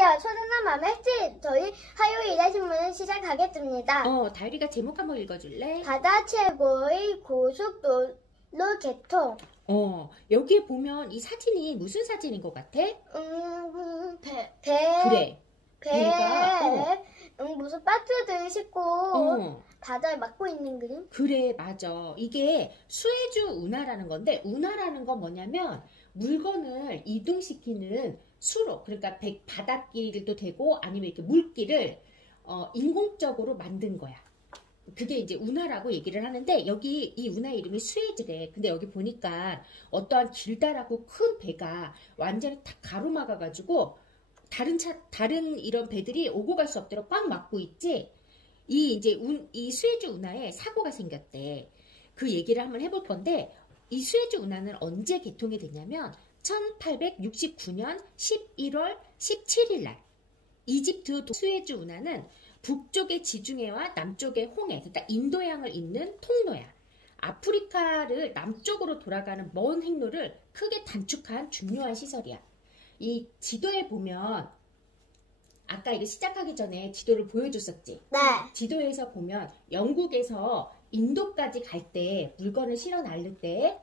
안녕하세요. 초등학 맘의지 저희 화요일에 신문을 시작하겠습니다. 다율이가 제목 한번 읽어줄래? 바다 최고의 고속도로 개통. 여기에 보면 이 사진이 무슨 사진인 것 같아? 그래. 배가 무슨 박스들 싣고 바다에 막고 있는 그림? 그래, 맞아. 이게 수에즈 운하라는 건데, 운하라는 건 뭐냐면 물건을 이동시키는 수로, 그러니까 바닷길도 되고 아니면 이렇게 물길을 인공적으로 만든 거야. 그게 이제 운하라고 얘기를 하는데, 여기 이 운하 이름이 수에즈래. 근데 여기 보니까 어떠한 길다랗고 큰 배가 완전히 탁 가로막아가지고 다른 이런 배들이 오고 갈 수 없도록 꽉 막고 있지. 이 수에즈 운하에 사고가 생겼대. 그 얘기를 한번 해볼 건데, 이 수에즈 운하는 언제 개통이 됐냐면 1869년 11월 17일 날 이집트 수에즈 운하는 북쪽의 지중해와 남쪽의 홍해, 그러니까 인도양을 잇는 통로야. 아프리카를 남쪽으로 돌아가는 먼 행로를 크게 단축한 중요한 시설이야. 이 지도에 보면 아까 이거 시작하기 전에 지도를 보여줬었지? 네. 지도에서 보면 영국에서 인도까지 갈 때 물건을 실어 나를 때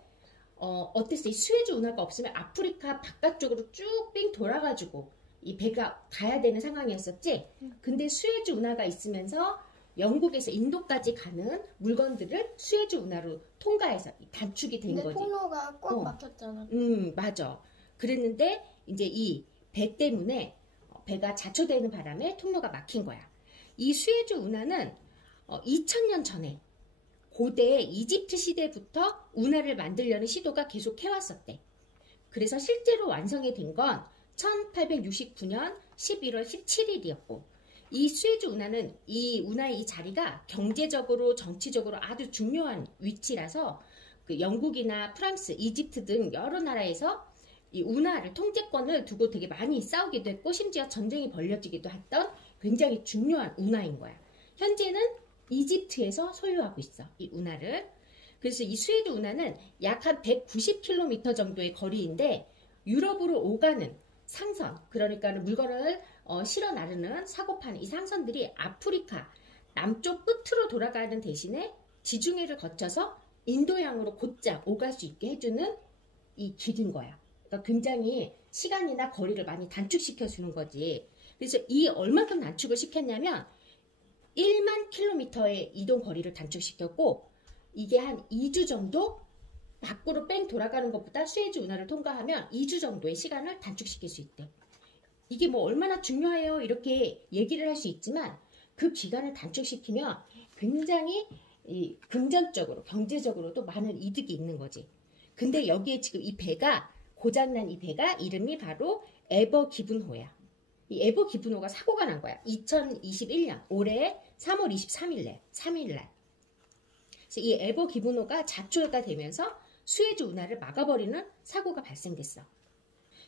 어땠어? 이 수에즈 운하가 없으면 아프리카 바깥쪽으로 쭉 삥 돌아가지고 이 배가 가야 되는 상황이었었지? 근데 수에즈 운하가 있으면서 영국에서 인도까지 가는 물건들을 수에즈 운하로 통과해서 단축이 된 거지. 근데 통로가 꽉 막혔잖아. 맞아. 그랬는데 이제 이 배 때문에 배가 자초되는 바람에 통로가 막힌 거야. 이 수에즈 운하는 2000년 전에 고대 이집트 시대부터 운하를 만들려는 시도가 계속 해왔었대. 그래서 실제로 완성이 된 건 1869년 11월 17일이었고, 이 수에즈 운하는 이 운하의 이 자리가 경제적으로 정치적으로 아주 중요한 위치라서 그 영국이나 프랑스, 이집트 등 여러 나라에서 이 운하를 통제권을 두고 되게 많이 싸우기도 했고 심지어 전쟁이 벌어지기도 했던 굉장히 중요한 운하인 거야. 현재는 이집트에서 소유하고 있어, 이 운하를. 그래서 이 수에즈 운하는 약 한 190km 정도의 거리인데 유럽으로 오가는 상선, 그러니까 물건을 실어 나르는 사고판, 이 상선들이 아프리카 남쪽 끝으로 돌아가는 대신에 지중해를 거쳐서 인도양으로 곧장 오갈 수 있게 해주는 이 길인 거야. 그러니까 굉장히 시간이나 거리를 많이 단축시켜 주는 거지. 그래서 이 얼마큼 단축을 시켰냐면 1만 킬로미터의 이동 거리를 단축시켰고, 이게 한 2주 정도 밖으로 뺑 돌아가는 것보다 수에즈 운하를 통과하면 2주 정도의 시간을 단축시킬 수 있대. 이게 뭐 얼마나 중요해요 이렇게 얘기를 할 수 있지만 그 기간을 단축시키면 굉장히 금전적으로 경제적으로도 많은 이득이 있는 거지. 근데 여기에 지금 이 배가 고장난 이 배가 이름이 바로 에버 기분호야. 이 에버 기분호가 사고가 난 거야. 2021년 올해 3월 23일 날. 그래서 이 에버 기분호가 자초가 되면서 수에즈 운하를 막아버리는 사고가 발생됐어.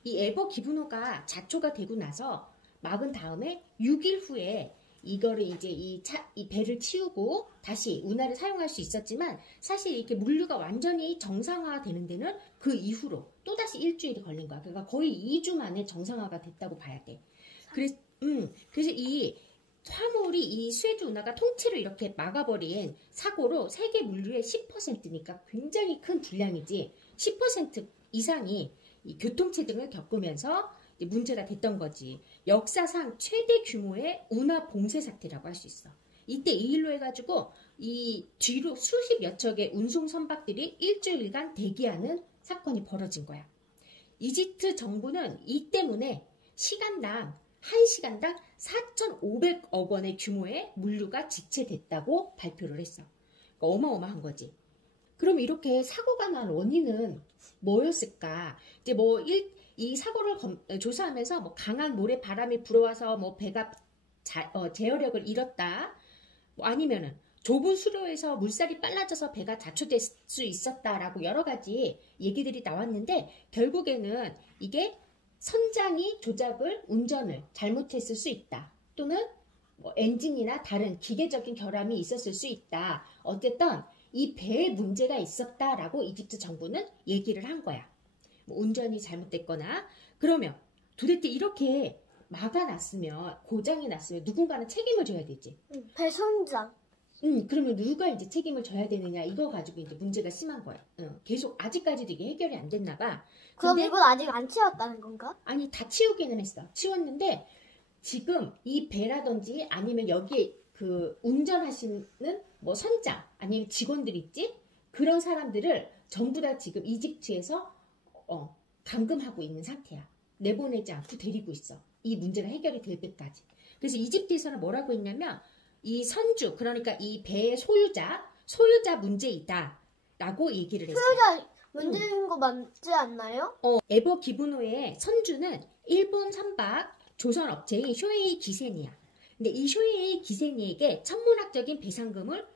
이 에버 기분호가 자초가 되고 나서 막은 다음에 6일 후에 이거를 이제 이 배를 치우고 다시 운하를 사용할 수 있었지만, 사실 이렇게 물류가 완전히 정상화 되는 데는 그 이후로 또다시 일주일이 걸린 거야. 그러니까 거의 2주 만에 정상화가 됐다고 봐야 돼. 그래서 이 화물이 이 수에즈 운하가 통째로 이렇게 막아버린 사고로 세계 물류의 10%니까 굉장히 큰 분량이지. 10% 이상이 이 교통체증을 겪으면서 문제가 됐던 거지. 역사상 최대 규모의 운하 봉쇄 사태라고 할 수 있어. 이때 이 일로 해가지고 이 뒤로 수십여 척의 운송 선박들이 일주일간 대기하는 사건이 벌어진 거야. 이집트 정부는 이 때문에 시간당 1시간당 4,500억 원의 규모의 물류가 지체됐다고 발표를 했어. 그러니까 어마어마한 거지. 그럼 이렇게 사고가 난 원인은 뭐였을까? 이제 이 사고를 조사하면서 뭐 강한 모래 바람이 불어와서 뭐 배가 제어력을 잃었다. 뭐 아니면은 좁은 수로에서 물살이 빨라져서 배가 자초될 수 있었다라고 여러 가지 얘기들이 나왔는데, 결국에는 이게 선장이 운전을 잘못했을 수 있다. 또는 뭐 엔진이나 다른 기계적인 결함이 있었을 수 있다. 어쨌든 이 배에 문제가 있었다라고 이집트 정부는 얘기를 한 거야. 뭐 운전이 잘못됐거나. 그러면 도대체 이렇게 막아놨으면, 고장이 났으면 누군가는 책임을 져야 되지. 배선장. 그러면 누가 이제 책임을 져야 되느냐, 이거 가지고 이제 문제가 심한 거야. 계속 아직까지도 이게 해결이 안 됐나 봐. 그럼 근데 이건 아직 안 치웠다는 건가? 아니, 다 치우기는 했어. 치웠는데 지금 이 배라든지 아니면 여기에 그 운전하시는 뭐 선장 아니면 직원들 있지? 그런 사람들을 전부 다 지금 이집트에서 감금하고 있는 상태야. 내보내지 않고 데리고 있어. 이 문제가 해결이 될 때까지. 그래서 이집트에서는 뭐라고 했냐면 이 선주, 그러니까 이 배의 소유자 문제이다 라고 얘기를 했어요. 소유자 문제인 거 맞지 않나요? 에버 기브노의 선주는 일본 선박 조선 업체인 쇼에이 기세니야. 근데 이 쇼에이 기세니에게 천문학적인 배상금을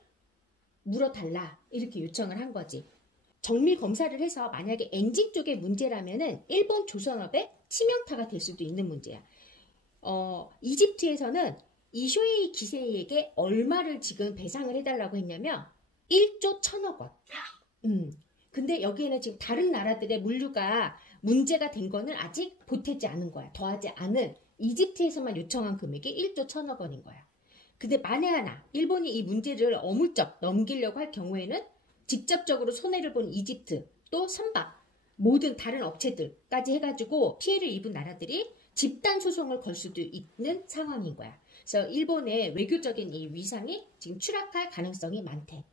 물어달라 이렇게 요청을 한 거지. 정밀 검사를 해서 만약에 엔진 쪽의 문제라면은 일본 조선업의 치명타가 될 수도 있는 문제야. 이집트에서는 이 쇼에이 기세이에게 얼마를 지금 배상을 해달라고 했냐면 1조 1,000억 원. 근데 여기에는 지금 다른 나라들의 물류가 문제가 된 거는 아직 보태지 않은 거야. 더하지 않은 이집트에서만 요청한 금액이 1조 1,000억 원인 거야. 근데 만에 하나 일본이 이 문제를 어물쩍 넘기려고 할 경우에는 직접적으로 손해를 본 이집트 또 선박 모든 다른 업체들까지 해가지고 피해를 입은 나라들이 집단 소송을 걸 수도 있는 상황인 거야. 그래서 일본의 외교적인 이 위상이 지금 추락할 가능성이 많대.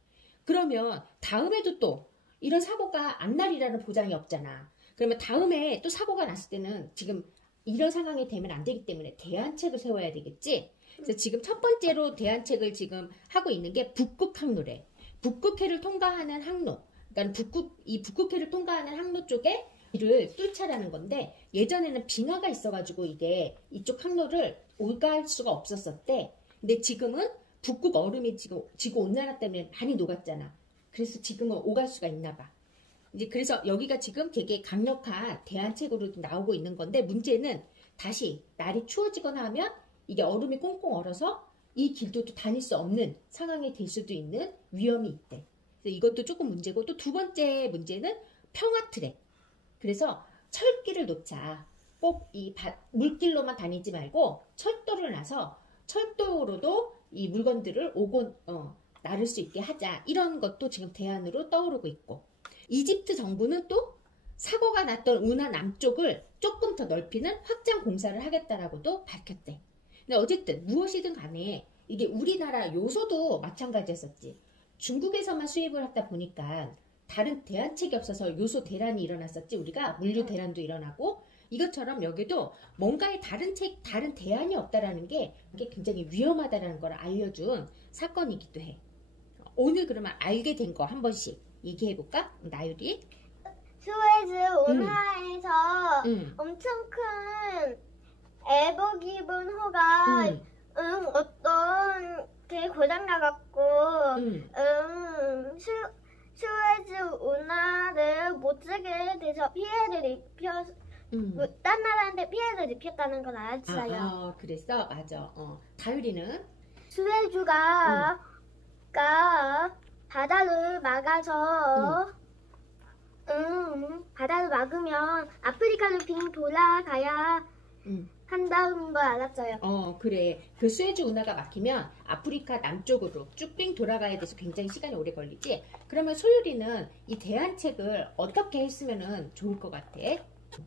그러면 다음에도 또 이런 사고가 안 날이라는 보장이 없잖아. 그러면 다음에 또 사고가 났을 때는 지금 이런 상황이 되면 안 되기 때문에 대안책을 세워야 되겠지. 그래서 지금 첫 번째로 대안책을 지금 하고 있는 게 북극 항로래. 북극해를 통과하는 항로. 그러니까 이 북극해를 통과하는 항로 쪽에 이를 뚫자라는 건데 예전에는 빙하가 있어가지고 이게 이쪽 항로를 오갈 수가 없었었대. 근데 지금은 북극 얼음이 지금 지구 온난화 때문에 많이 녹았잖아. 그래서 지금은 오갈 수가 있나 봐. 이제 그래서 여기가 지금 되게 강력한 대안책으로 나오고 있는 건데 문제는 다시 날이 추워지거나 하면 이게 얼음이 꽁꽁 얼어서 이 길도 또 다닐 수 없는 상황이 될 수도 있는 위험이 있대. 그래서 이것도 조금 문제고 또 두 번째 문제는 평화 트랙. 그래서 철길을 놓자. 꼭 이 물길로만 다니지 말고 철도를 놔서 철도로도 이 물건들을 나를 수 있게 하자. 이런 것도 지금 대안으로 떠오르고 있고 이집트 정부는 또 사고가 났던 운하 남쪽을 조금 더 넓히는 확장 공사를 하겠다라고도 밝혔대. 근데 어쨌든 무엇이든 간에 이게 우리나라 요소도 마찬가지였었지. 중국에서만 수입을 하다 보니까 다른 대안책이 없어서 요소 대란이 일어났었지. 우리가 물류 대란도 일어나고 이것처럼 여기도 뭔가의 다른 대안이 없다라는 게 이게 굉장히 위험하다라는 걸 알려준 사건이기도 해. 오늘 그러면 알게 된 거 한 번씩 얘기해볼까? 나유리? 수에즈 운하에서 엄청 큰 에버기브노가 어떤 게 고장 나갖고 수에즈 운하를 못 쓰게 돼서 피해를 딴 나라한테 피해를 입혔다는 건 알았어요. 그랬어? 맞아. 다유리는? 수에즈가 바다를 막아서 바다를 막으면 아프리카를 빙 돌아가야 한다는 걸 알았어요. 그래. 그 수에즈 운하가 막히면 아프리카 남쪽으로 쭉 빙 돌아가야 돼서 굉장히 시간이 오래 걸리지. 그러면 소율이는 이 대안책을 어떻게 했으면 좋을 것 같아?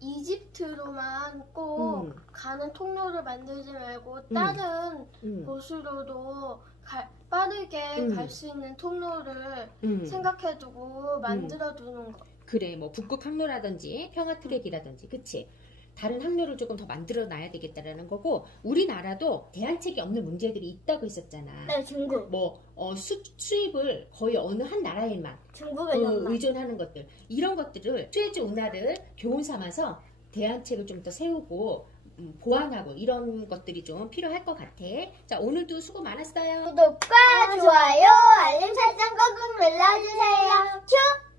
이집트로만 꼭 가는 통로를 만들지 말고 다른 곳으로도 빠르게 갈 수 있는 통로를 생각해두고 만들어두는 거. 그래, 뭐 북극 항로라든지 평화 트랙이라든지, 그치? 다른 항로를 조금 더 만들어 놔야 되겠다라는 거고, 우리나라도 대안책이 없는 문제들이 있다고 했었잖아. 네, 중국. 수입을 거의 어느 한 나라에만 의존하는 것들, 이런 것들을 수에즈 운하를 교훈 삼아서 대안책을 좀 더 세우고 보완하고 이런 것들이 좀 필요할 것 같아. 자, 오늘도 수고 많았어요. 구독과 좋아요, 알림 설정 꾹꾹 눌러주세요. 큐!